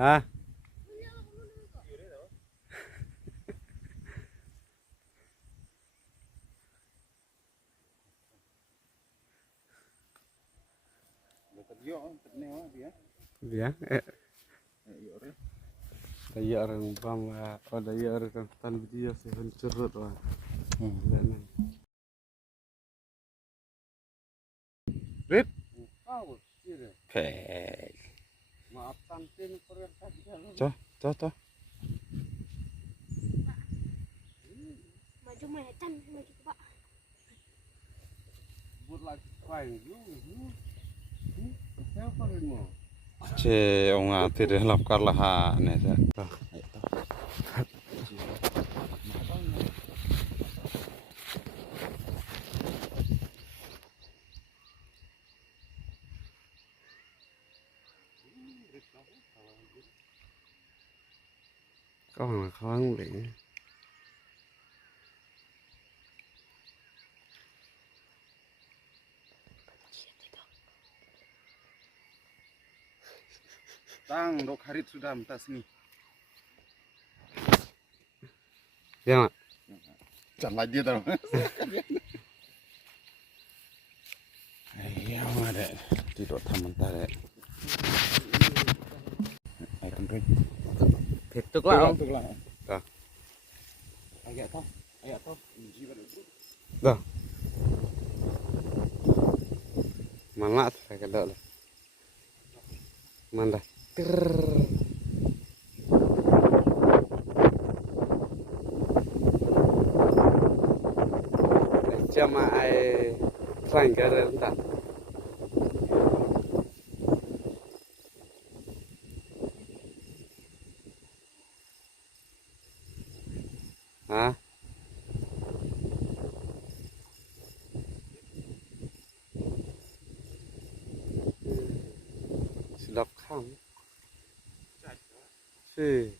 Hah? Dia, daya orang bam lah, oh daya orang tan video sih hancurut wah. Rit, pek. Maafkan tin korea saja. Coh. Maju metan maju Pak. Buat lagi fine you. Siapa ini? Cek ông thì để làm cả là hạ này ra. Có hàng khoáng vậy. Tang dok harit sudah mentas nih. Ya mak. Jangan lagi tau. Iya ada tidak taman tarik. Ayo kentring. Tuk lah. Dah. Agak toh. Dah. Mana saya kedok lah. Mana? Cuma ai pelanggar entah. Hah? Sedap kam. Si.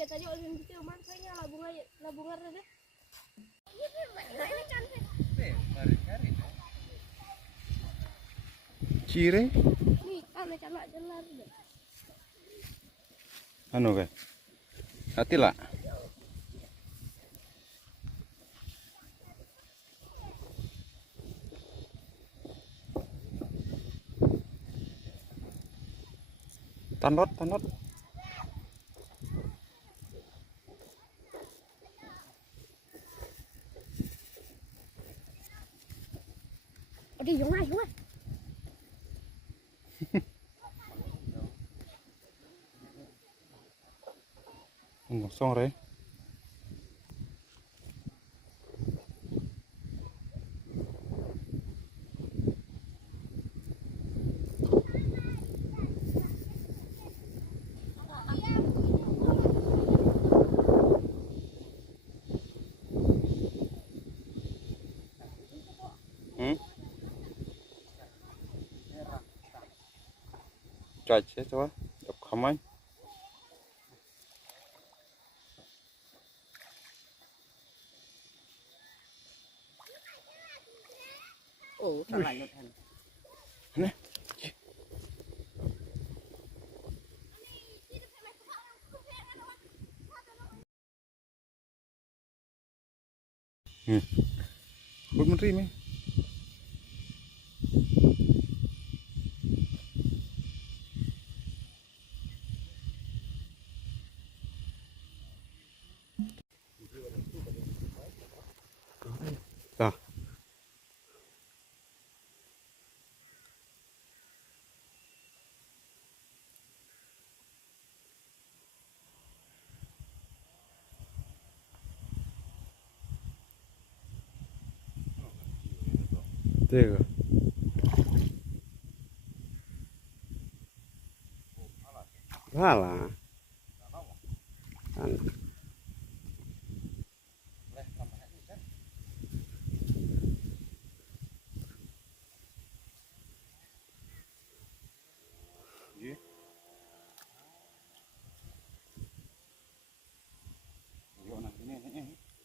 Ya tadi orang gitu man kayaknya labungan deh. Ini cantik. Cire? Nih, kan calak jelar deh. Anu kan? Hati lah. Tandot. Oke, jungai. Ngosong re. Cuaca coba, cok kamai. Oh, salah lutan. Nih. Buat menteri nih. Dah. Tega. Halah. Kan.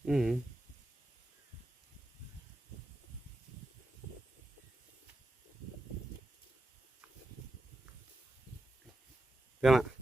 Hmm. Kena.